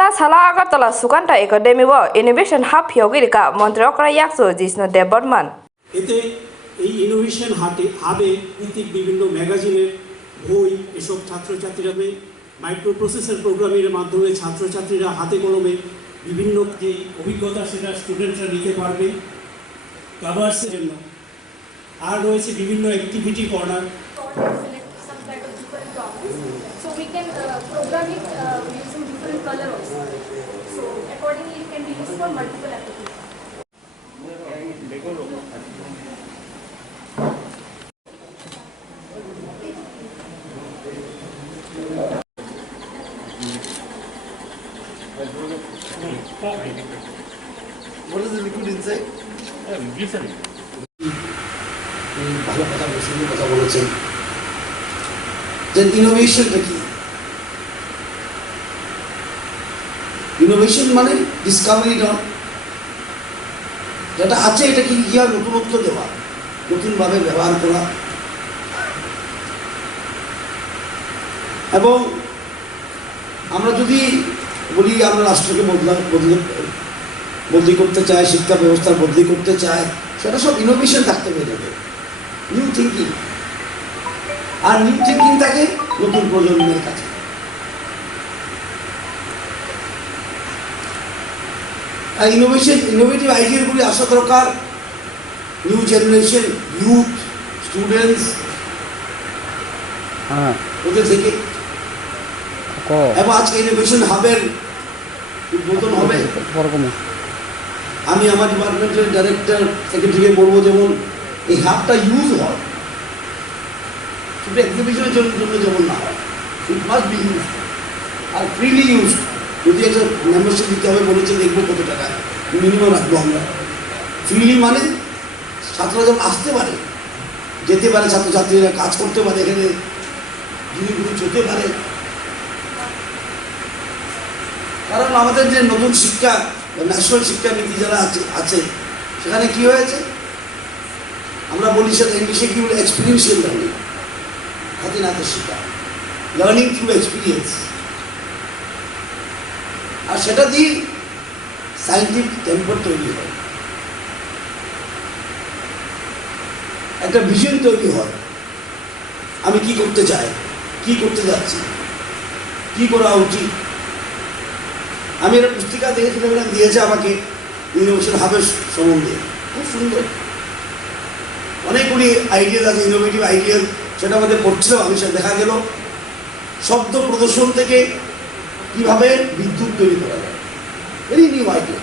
Sa sala Agartala Sukanta Academy wo Innovation Hup phiyokjakha Montreal yakso Jisno Development. এতে এই innovation হাবে ভিত্তিক বিভিন্ন ম্যাগাজিনের বই এসব ছাত্রছাত্রীরা মাইক্রো প্রসেসর প্রোগ্রামিংয়ের মাধ্যমে ছাত্রছাত্রীরা হাতে কলমে বিভিন্ন যে অভিজ্ঞতা সেটা স্টুডেন্টরা নিতে পারবে কভার্সের জন্য। আর রয়েছে বিভিন্ন activity corner. So we can program it using different color also. So accordingly it can be used for multiple applications. What is the liquid inside? Glycerin. ভালো কথা বলেছেন যে ইনোভেশনটা কি? ইনোভেশন মানে ডিসকভারি নট, যেটা আছে এটা কি আর নতুনত্ব দেওয়া, নতুনভাবে ব্যবহার করা। এবং আমরা যদি বলি আমরা রাষ্ট্রকে বদলি করতে চাই, শিক্ষা ব্যবস্থা বদলি করতে চাই, সেটা সব ইনোভেশন থাকতে পেরে যাবে, নিউ থিঙ্কিং। আর নিউ থিঙ্কিং থাকে নতুন প্রজন্মের কাছে। আর ইনোভেটিভ আইডিয়াগুলি আসা দরকার নিউ জেনারেশন, ইউথ, স্টুডেন্টস, ওদের থেকে। এবং আজকে ইনোভেশন হাবের উদ্বোধন হবে। আমি আমার ডিপার্টমেন্টের ডাইরেক্টর সেক্রেটারিকে বলবো যেমন এই হাবটা ইউজ হয়, শুধু এক্সিবিশনের জন্য যেমন না হয়, it must be use or freely use. যদি একটা মেম্বারশিপ দিতে হবে বলেছে, দেখবো কত টাকা মিনিমাম রাখবো আমরা। ফ্রিলি মানে ছাত্ররা যখন আসতে পারে, যেতে পারে, ছাত্রছাত্রীরা কাজ করতে পারে, এখানে জিনিসগুলো চলতে পারে। কারণ আমাদের যে নতুন শিক্ষা ন্যাশনাল শিক্ষানীতি যারা আছে সেখানে কি হয়েছে, আমরা বলি সেটা ইংলিশে কি বলে এক্সপিরিয়েন্সিয়াল লার্নিং, হাতে নাতে শেখা, লার্নিং থ্রু এক্সপিরিয়েন্স। আর সেটা দিয়ে সায়েন্টিফিক টেম্পার তৈরি হয়, একটা ভিশন তৈরি হয়, আমি কি করতে চাই, কি করতে যাচ্ছি, কি করা উচিত। আমি একটা পুস্তিকা দেখেছিলাম, এটা দিয়েছে আমাকে ইনোভেশন হাবের সম্বন্ধে, খুব সুন্দর, অনেকগুলি আইডিয়া আছে, ইনোভেটিভ আইডিয়া। সেটা আমাদের পড়ছিলাম, আমি সেটা দেখা গেল শব্দ প্রদর্শন থেকে কিভাবে বিদ্যুৎ তৈরি করা যায়, ভেরি নিউ আইডিয়া।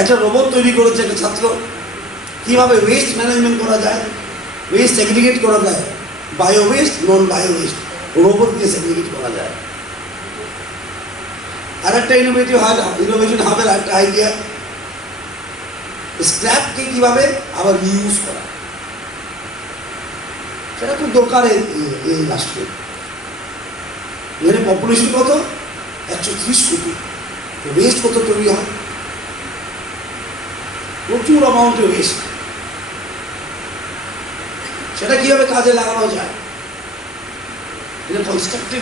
একটা রোবট তৈরি করেছে একটা ছাত্র, কিভাবে ওয়েস্ট ম্যানেজমেন্ট করা যায়, ওয়েস্ট সেগ্রিগেট করা যায়, বায়ো ওয়েস্ট, নন বায়ো ওয়েস্ট, রোবট দিয়ে সেগ্রিগেট করা যায়। আর একটা ইনোভেশন হাবের একটা আইডিয়া, স্ক্র্যাপকে কিভাবে আবার রিউজ করা, সেটা খুব দরকার এই রাষ্ট্রে। এখানে পপুলেশন কত, 130 কোটি, ওয়েস্ট কত তৈরি হয়, প্রচুর অ্যামাউন্টে ওয়েস্ট। সেটা কিভাবে কাজে লাগানো যায়, এটা কনস্ট্রাকটিভ